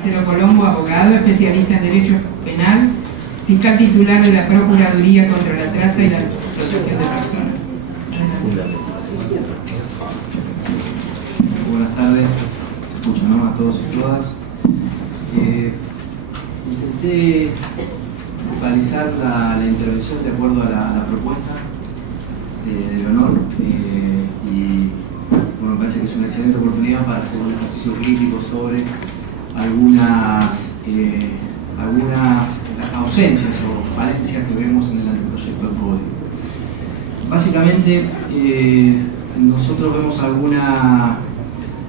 Marcelo Colombo, abogado, especialista en Derecho Penal, fiscal titular de la Procuraduría contra la Trata y la Explotación de Personas. Buenas tardes, se escucha, ¿no? A todos y todas. Intenté focalizar la intervención de acuerdo a la propuesta del honor y bueno, me parece que es una excelente oportunidad para hacer un ejercicio crítico sobre algunas ausencias o falencias que vemos en el anteproyecto del código. Básicamente, nosotros vemos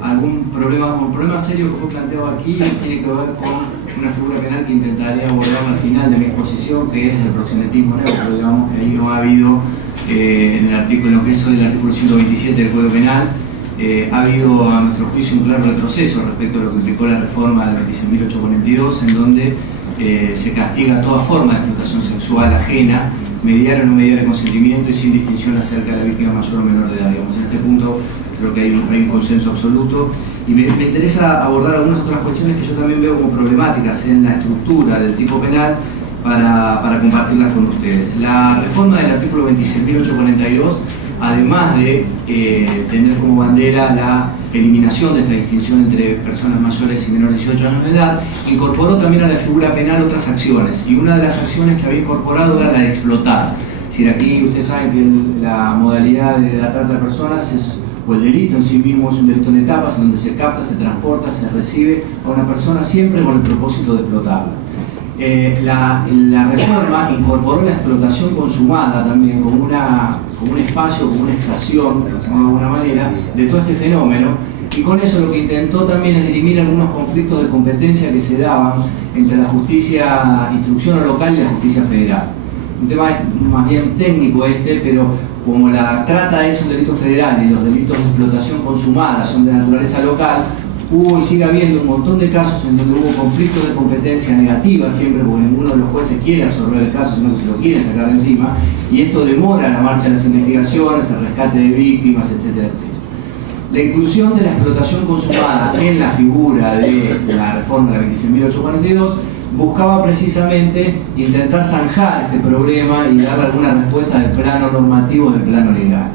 algún problema serio que fue planteado aquí, tiene que ver con una figura penal que intentaré abordar al final de mi exposición, que es el proxenetismo neutro. Digamos que ahí no ha habido, en el artículo, que es el artículo 127 del Código Penal, ha habido a nuestro juicio un claro retroceso respecto a lo que implicó la reforma del 26.842, en donde se castiga toda forma de explotación sexual ajena, mediar o no mediar el consentimiento y sin distinción acerca de la víctima mayor o menor de edad. Digamos, en este punto creo que hay un consenso absoluto y me interesa abordar algunas otras cuestiones que yo también veo como problemáticas en la estructura del tipo penal para compartirlas con ustedes. La reforma del artículo 26.842, además de tener como bandera la eliminación de esta distinción entre personas mayores y menores de 18 años de edad, incorporó también a la figura penal otras acciones, y una de las acciones que había incorporado era la de explotar. Es decir, aquí ustedes saben que la modalidad de la trata de personas o el delito en sí mismo es un delito en etapas, en donde se capta, se transporta, se recibe a una persona siempre con el propósito de explotarla. La reforma incorporó la explotación consumada también como un espacio, como una estación, de alguna manera, de todo este fenómeno, y con eso lo que intentó también es dirimir algunos conflictos de competencia que se daban entre la justicia instrucción local y la justicia federal. Un tema más bien técnico pero como la trata es un delito federal y los delitos de explotación consumada son de naturaleza local, hubo y sigue habiendo un montón de casos en donde hubo conflictos de competencia negativa, siempre porque ninguno de los jueces quiere absorber el caso, sino que se lo quieren sacar de encima, y esto demora la marcha de las investigaciones, el rescate de víctimas, etcétera, etcétera. La inclusión de la explotación consumada en la figura de la reforma de la 26.842 buscaba precisamente intentar zanjar este problema y darle alguna respuesta del plano normativo, del plano legal.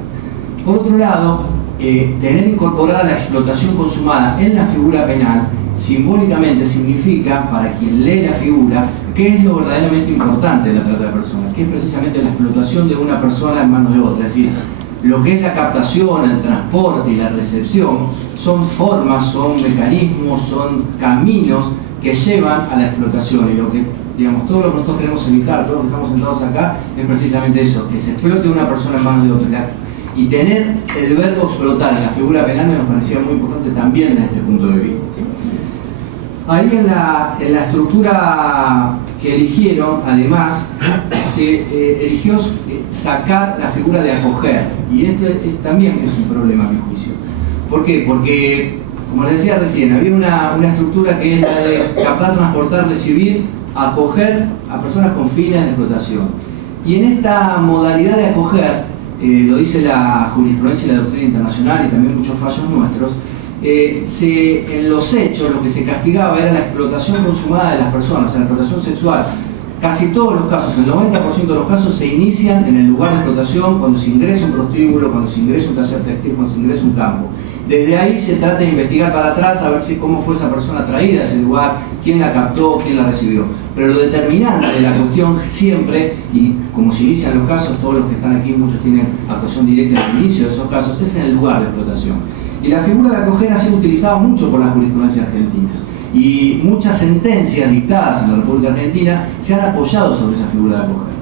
Por otro lado, tener incorporada la explotación consumada en la figura penal simbólicamente significa, para quien lee la figura, qué es lo verdaderamente importante de la trata de personas, que es precisamente la explotación de una persona en manos de otra. Es decir, lo que es la captación, el transporte y la recepción son formas, son mecanismos, son caminos que llevan a la explotación, y lo que, digamos, todos lo que nosotros queremos evitar, todos los que estamos sentados acá, es precisamente eso, que se explote una persona en manos de otra. Y tener el verbo explotar en la figura penal nos parecía muy importante también desde este punto de vista. Ahí en la estructura que eligieron, además, se eligió sacar la figura de acoger, y esto también es un problema a mi juicio. ¿Por qué? Porque, como les decía recién, había una estructura que es la de captar, transportar, recibir, acoger a personas con fines de explotación. Y en esta modalidad de acoger, lo dice la jurisprudencia y la doctrina internacional y también muchos fallos nuestros, en los hechos lo que se castigaba era la explotación consumada de las personas, la explotación sexual. Casi todos los casos, el 90% de los casos se inician en el lugar de explotación, cuando se ingresa un prostíbulo, cuando se ingresa un taller textil, cuando se ingresa un campo. Desde ahí se trata de investigar para atrás, a ver cómo fue esa persona traída a ese lugar, quién la captó, quién la recibió. Pero lo determinante de la cuestión siempre, y como se inician los casos, todos los que están aquí, muchos tienen actuación directa en el inicio de esos casos, es en el lugar de explotación. Y la figura de acoger ha sido utilizada mucho por la jurisprudencia argentina. Y muchas sentencias dictadas en la República Argentina se han apoyado sobre esa figura de acoger.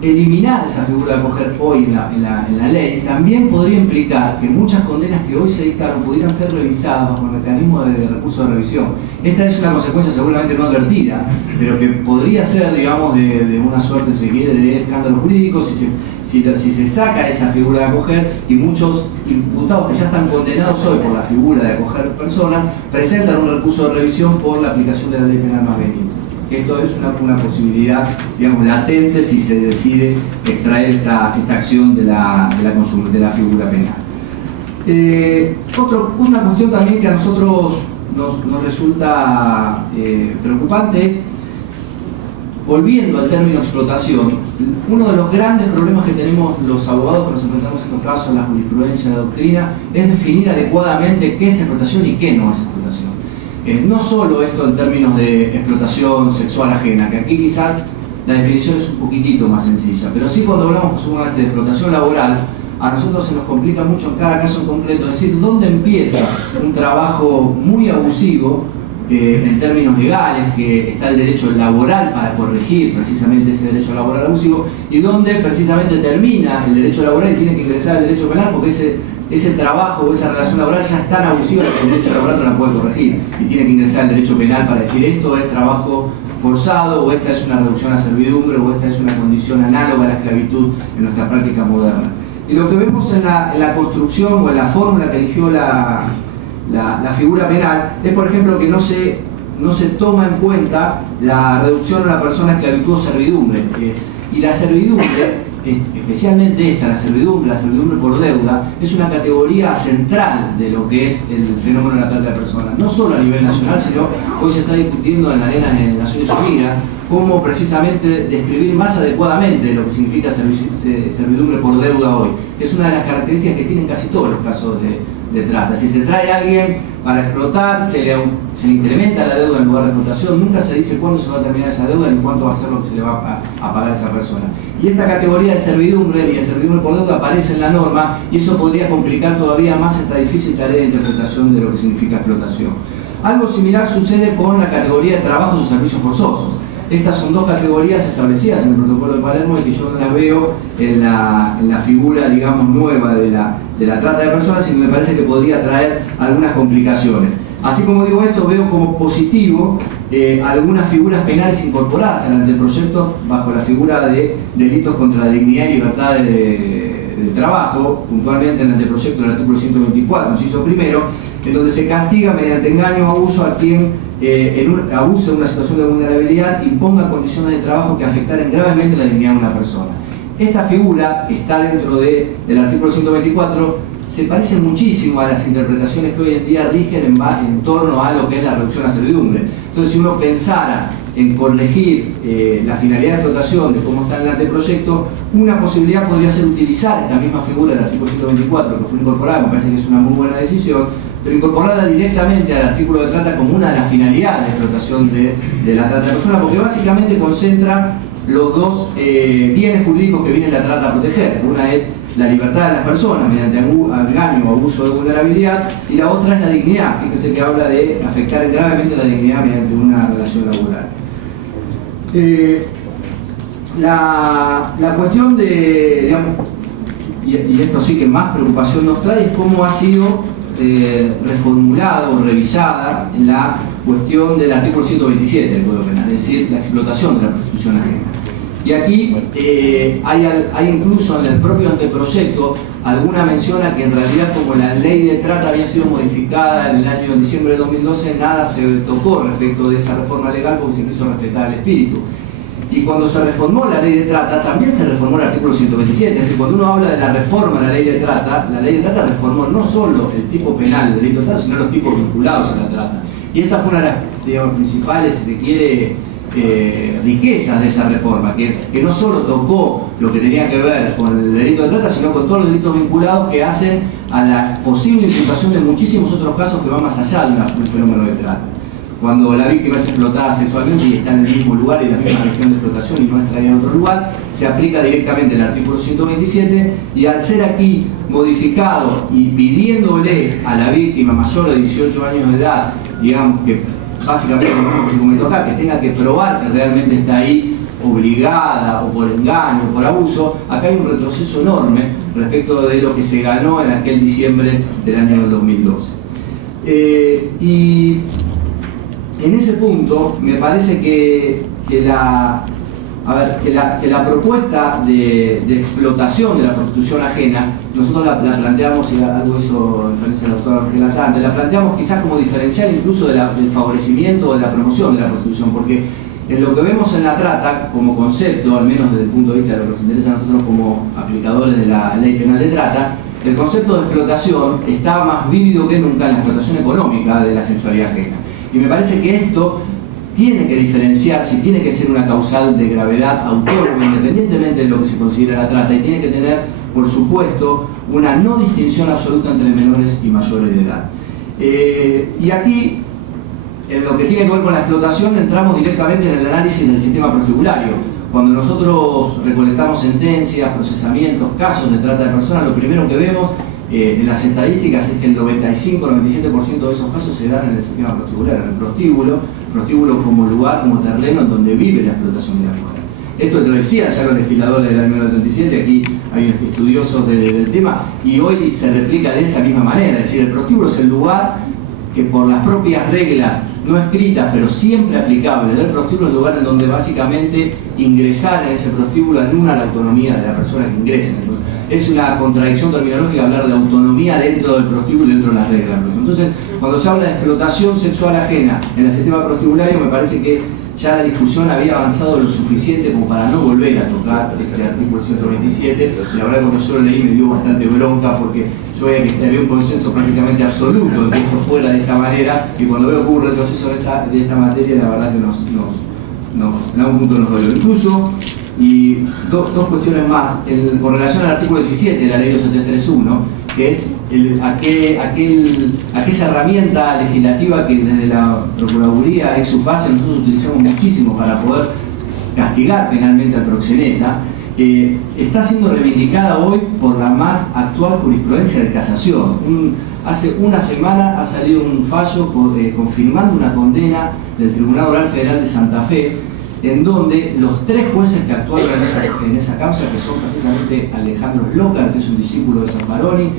Eliminar esa figura de acoger hoy en la ley también podría implicar que muchas condenas que hoy se dictaron pudieran ser revisadas bajo el mecanismo de recurso de revisión. Esta es una consecuencia seguramente no advertida, pero que podría ser, digamos, de una suerte, si se quiere, de escándalo jurídico si se saca esa figura de acoger, y muchos imputados que ya están condenados hoy por la figura de acoger personas presentan un recurso de revisión por la aplicación de la ley penal más benigna. Esto es una posibilidad, digamos, latente si se decide extraer esta acción de la figura penal. Una cuestión también que a nosotros nos resulta preocupante es, volviendo al término explotación, uno de los grandes problemas que tenemos los abogados que nos enfrentamos en estos casos, la jurisprudencia, la doctrina, es definir adecuadamente qué es explotación y qué no es explotación. No solo esto en términos de explotación sexual ajena, que aquí quizás la definición es un poquitito más sencilla, pero sí cuando hablamos de explotación laboral, a nosotros se nos complica mucho en cada caso en concreto decir dónde empieza un trabajo muy abusivo en términos legales, que está el derecho laboral para corregir precisamente ese derecho laboral abusivo, y dónde precisamente termina el derecho laboral y tiene que ingresar el derecho penal porque ese trabajo o esa relación laboral ya es tan abusiva que el derecho laboral no la puede corregir y tiene que ingresar el derecho penal para decir esto es trabajo forzado, o esta es una reducción a servidumbre, o esta es una condición análoga a la esclavitud en nuestra práctica moderna. Y lo que vemos en la construcción o en la fórmula que eligió la figura penal es, por ejemplo, que no se toma en cuenta la reducción a la persona a esclavitud o servidumbre. Y la servidumbre, especialmente la servidumbre por deuda, es una categoría central de lo que es el fenómeno de la trata de personas. No solo a nivel nacional, sino hoy se está discutiendo en la arena de Naciones Unidas cómo precisamente describir más adecuadamente lo que significa servidumbre por deuda hoy, que es una de las características que tienen casi todos los casos de trata. Si se trae a alguien para explotar, se le incrementa la deuda en lugar de explotación, nunca se dice cuándo se va a terminar esa deuda ni cuánto va a ser lo que se le va a pagar a esa persona. Y esta categoría de servidumbre y de servidumbre por deuda aparece en la norma, y eso podría complicar todavía más esta difícil tarea de interpretación de lo que significa explotación. Algo similar sucede con la categoría de trabajos o servicios forzosos. Estas son dos categorías establecidas en el protocolo de Palermo y que yo no las veo en la figura, digamos, nueva de la trata de personas, y me parece que podría traer algunas complicaciones. Así como digo esto, veo como positivo algunas figuras penales incorporadas en el anteproyecto bajo la figura de delitos contra la dignidad y libertad del trabajo, puntualmente en el anteproyecto del artículo 124, inciso primero, en donde se castiga mediante engaño o abuso a quien abuse de una situación de vulnerabilidad, imponga condiciones de trabajo que afectaren gravemente la dignidad de una persona. Esta figura está dentro del artículo 124, se parece muchísimo a las interpretaciones que hoy en día rigen en torno a lo que es la reducción a servidumbre. Entonces, si uno pensara en corregir la finalidad de explotación de cómo está en el anteproyecto, una posibilidad podría ser utilizar esta misma figura del artículo 124 que fue incorporada, me parece que es una muy buena decisión, pero incorporarla directamente al artículo de trata como una de las finalidades de explotación de la trata de personas, porque básicamente concentra los dos bienes jurídicos que viene la trata a proteger. Una es la libertad de las personas mediante engaño o abuso de vulnerabilidad, y la otra es la dignidad. Fíjense que habla de afectar gravemente la dignidad mediante una relación laboral. La cuestión de, digamos, y esto sí que más preocupación nos trae, es cómo ha sido reformulada o revisada la cuestión del artículo 127 del Código Penal, es decir, la explotación de la prostitución ajena. Y aquí hay incluso en el propio anteproyecto alguna mención a que en realidad, como la ley de trata había sido modificada en el año de diciembre de 2012, nada se tocó respecto de esa reforma legal porque se quiso respetar el espíritu. Y cuando se reformó la ley de trata, también se reformó el artículo 127. Es decir, cuando uno habla de la reforma de la ley de trata reformó no solo el tipo penal del delito de trata, sino los tipos vinculados a la trata. Y esta fue una de las, digamos, principales, si se quiere, riquezas de esa reforma, que no solo tocó lo que tenía que ver con el delito de trata, sino con todos los delitos vinculados que hacen a la posible imputación de muchísimos otros casos que van más allá de un fenómeno de trata. Cuando la víctima es explotada sexualmente y está en el mismo lugar y en la misma región de explotación y no es traída a otro lugar, se aplica directamente el artículo 127, y al ser aquí modificado y pidiéndole a la víctima mayor de 18 años de edad, digamos que básicamente como se comentó acá, que tenga que probar que realmente está ahí obligada o por engaño o por abuso, acá hay un retroceso enorme respecto de lo que se ganó en aquel diciembre del año 2012. Y en ese punto me parece que la propuesta de explotación de la prostitución ajena, nosotros la planteamos, y algo hizo referencia la doctora Ángela Tante, la planteamos quizás como diferencial incluso del favorecimiento o de la promoción de la prostitución, porque en lo que vemos en la trata como concepto, al menos desde el punto de vista de lo que nos interesa a nosotros como aplicadores de la ley penal de trata, el concepto de explotación está más vívido que nunca en la explotación económica de la sexualidad ajena. Y me parece que esto tiene que diferenciarse, tiene que ser una causal de gravedad autónoma, independientemente de lo que se considera la trata, y tiene que tener, por supuesto, una no distinción absoluta entre menores y mayores de edad. Y aquí, en lo que tiene que ver con la explotación, entramos directamente en el análisis del sistema prostibulario. Cuando nosotros recolectamos sentencias, procesamientos, casos de trata de personas, lo primero que vemos en las estadísticas es que el 95-97% de esos casos se dan en el sistema prostibulario, en el prostíbulo como lugar, como terreno en donde vive la explotación de la mujer. Esto te lo decía ya los legisladores del año 1937, aquí hay estudiosos del tema, y hoy se replica de esa misma manera, es decir, el prostíbulo es el lugar que por las propias reglas no escritas, pero siempre aplicables del prostíbulo, es el lugar en donde básicamente ingresar en ese prostíbulo anula la autonomía de la persona que ingresa. Es una contradicción terminológica hablar de autonomía dentro del prostíbulo y dentro de las reglas. Entonces, cuando se habla de explotación sexual ajena en el sistema prostibulario, me parece que ya la discusión había avanzado lo suficiente como para no volver a tocar este artículo 127. La verdad, cuando yo lo leí me dio bastante bronca, porque yo veía que había un consenso prácticamente absoluto de que esto fuera de esta manera, y cuando veo que hubo un retroceso de esta materia, la verdad que en algún punto nos dolió. Incluso, y dos cuestiones más, con relación al artículo 17 de la ley 2331, que es aquella herramienta legislativa que desde la Procuraduría ex su fase nosotros utilizamos muchísimo para poder castigar penalmente al proxeneta, está siendo reivindicada hoy por la más actual jurisprudencia de casación. Hace una semana ha salido un fallo confirmando una condena del Tribunal Oral Federal de Santa Fe, en donde los tres jueces que actuaron en esa causa, que son precisamente Alejandro Slokar, que es un discípulo de Zaffaroni,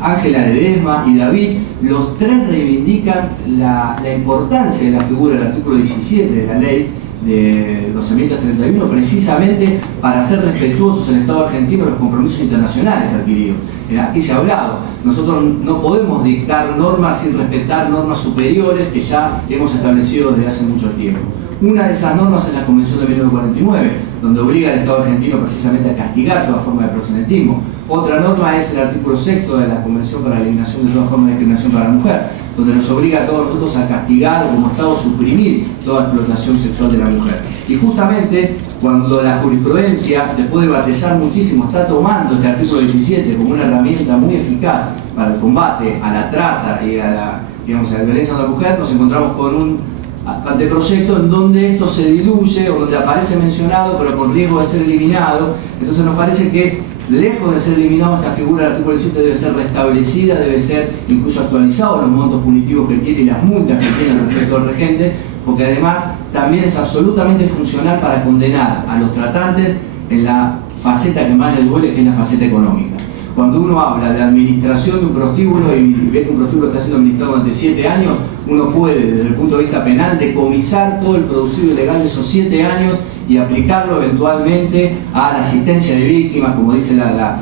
Ángela Ledesma y David, los tres reivindican la importancia de la figura del artículo 17 de la ley de 1231, precisamente para ser respetuosos en el Estado argentino de los compromisos internacionales adquiridos. Aquí se ha hablado, nosotros no podemos dictar normas sin respetar normas superiores que ya hemos establecido desde hace mucho tiempo. Una de esas normas es la Convención de 1949, donde obliga al Estado argentino precisamente a castigar toda forma de proxenetismo. Otra norma es el artículo 6 de la Convención para la Eliminación de toda forma de discriminación para la mujer, donde nos obliga a todos nosotros a castigar o como Estado suprimir toda explotación sexual de la mujer. Y justamente cuando la jurisprudencia, después de batallar muchísimo, está tomando este artículo 17 como una herramienta muy eficaz para el combate a la trata y a la violencia de la mujer, nos encontramos con un anteproyecto en donde esto se diluye o donde aparece mencionado pero con riesgo de ser eliminado. Entonces nos parece que lejos de ser eliminado, esta figura del artículo 17 debe ser restablecida, debe ser incluso actualizado los montos punitivos que tiene y las multas que tiene respecto al regente, porque además también es absolutamente funcional para condenar a los tratantes en la faceta que más les duele, que es la faceta económica. Cuando uno habla de administración de un prostíbulo y ve que un prostíbulo está siendo administrado durante 7 años, uno puede, desde el punto de vista penal, decomisar todo el producido ilegal de esos 7 años y aplicarlo eventualmente a la asistencia de víctimas, como dice la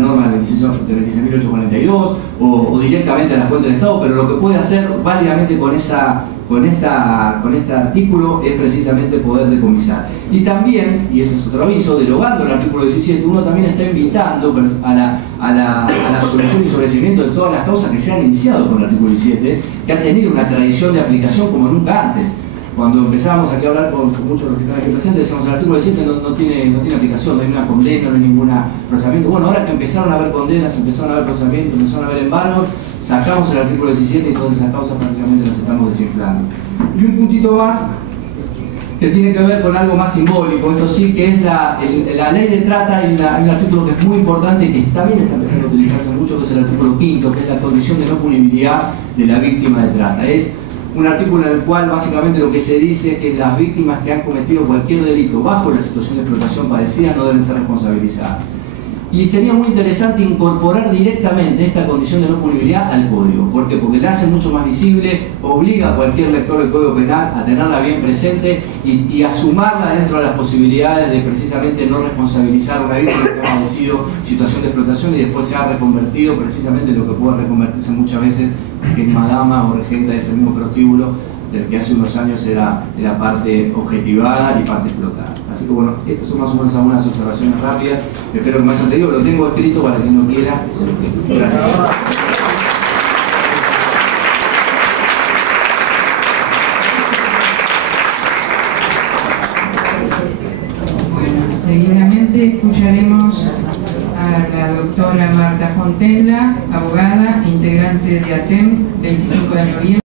norma de 26.842, o directamente a las cuentas del Estado, pero lo que puede hacer válidamente con este artículo es precisamente poder decomisar. Y también, y este es otro aviso, derogando el artículo 17, uno también está invitando a la solución y sobreseimiento de todas las causas que se han iniciado con el artículo 17, que han tenido una tradición de aplicación como nunca antes. Cuando empezábamos aquí a hablar con muchos de los que están aquí presentes, decíamos que el artículo 17 no tiene aplicación, no hay una condena, no hay ningún procesamiento. Bueno, ahora que empezaron a haber condenas, empezaron a haber procesamientos, empezaron a haber embargos, sacamos el artículo 17 y todas esas causas prácticamente las estamos desinflando. Y un puntito más que tiene que ver con algo más simbólico, esto sí, que es la ley de trata. Hay un artículo que es muy importante y que también está empezando a utilizarse mucho, que es el artículo 5, que es la condición de no punibilidad de la víctima de trata. Es un artículo en el cual básicamente lo que se dice es que las víctimas que han cometido cualquier delito bajo la situación de explotación padecida no deben ser responsabilizadas. Y sería muy interesante incorporar directamente esta condición de no punibilidad al código. ¿Por qué? Porque la hace mucho más visible, obliga a cualquier lector del Código Penal a tenerla bien presente y a sumarla dentro de las posibilidades de precisamente no responsabilizar a una víctima que ha padecido situación de explotación y después se ha reconvertido precisamente en lo que puede reconvertirse muchas veces, que es madama o regenta de ese mismo prostíbulo del que hace unos años era parte objetivada y parte explotada. Así que bueno, estas son más o menos algunas observaciones rápidas. Espero que me hayan seguido, lo tengo escrito para quien lo quiera. Gracias. Seguidamente escucharemos a la doctora Marta Fontella, abogada, integrante de ATEM, 25 de noviembre.